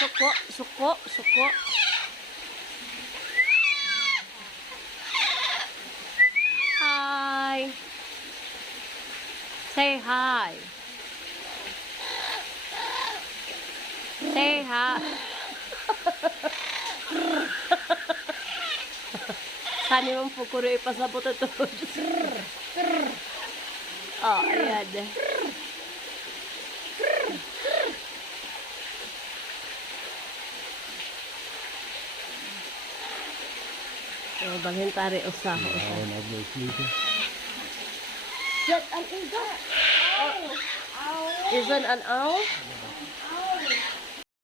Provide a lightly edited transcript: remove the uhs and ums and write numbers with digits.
Suko, suko, suko. Hi. Say hi. Say hi. Saan naman po kuro ipasabot ito? Oh, ayan. Oh, bangin tari usaha. Ja, nagmulsliga. Yan, an iga. Is an owl?